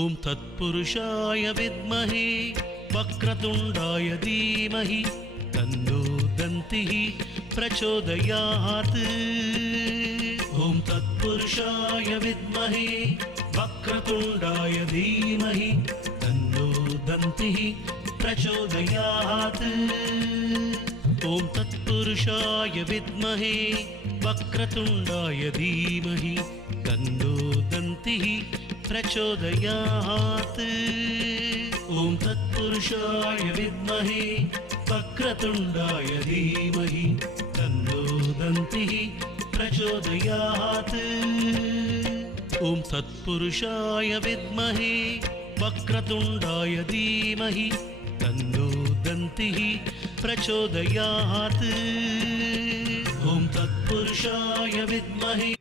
ॐ तत्पुरुषाय विद्महे वक्रतुण्डाय धीमहि तन्नो दन्तिः प्रचोदयात्। ॐ तत्पुरुषाय विद्महे वक्रतुण्डाय धीमहि तन्नो दन्तिः प्रचोदयात्। ॐ तत्पुरुषाय विद्महे वक्रतुण्डाय धीमहि तन्नो दन्तिः प्रचोदयात्। ॐ तत्पुरुषाय विद्महे वक्रतुण्डाय धीमहि तन्नो दन्तिः प्रचोदयात्। ॐ तत्पुरुषाय विद्महे वक्रतुण्डाय धीमहि तन्नो दन्तिः प्रचोदयात्। ॐ तत्पुरुषाय विद्महे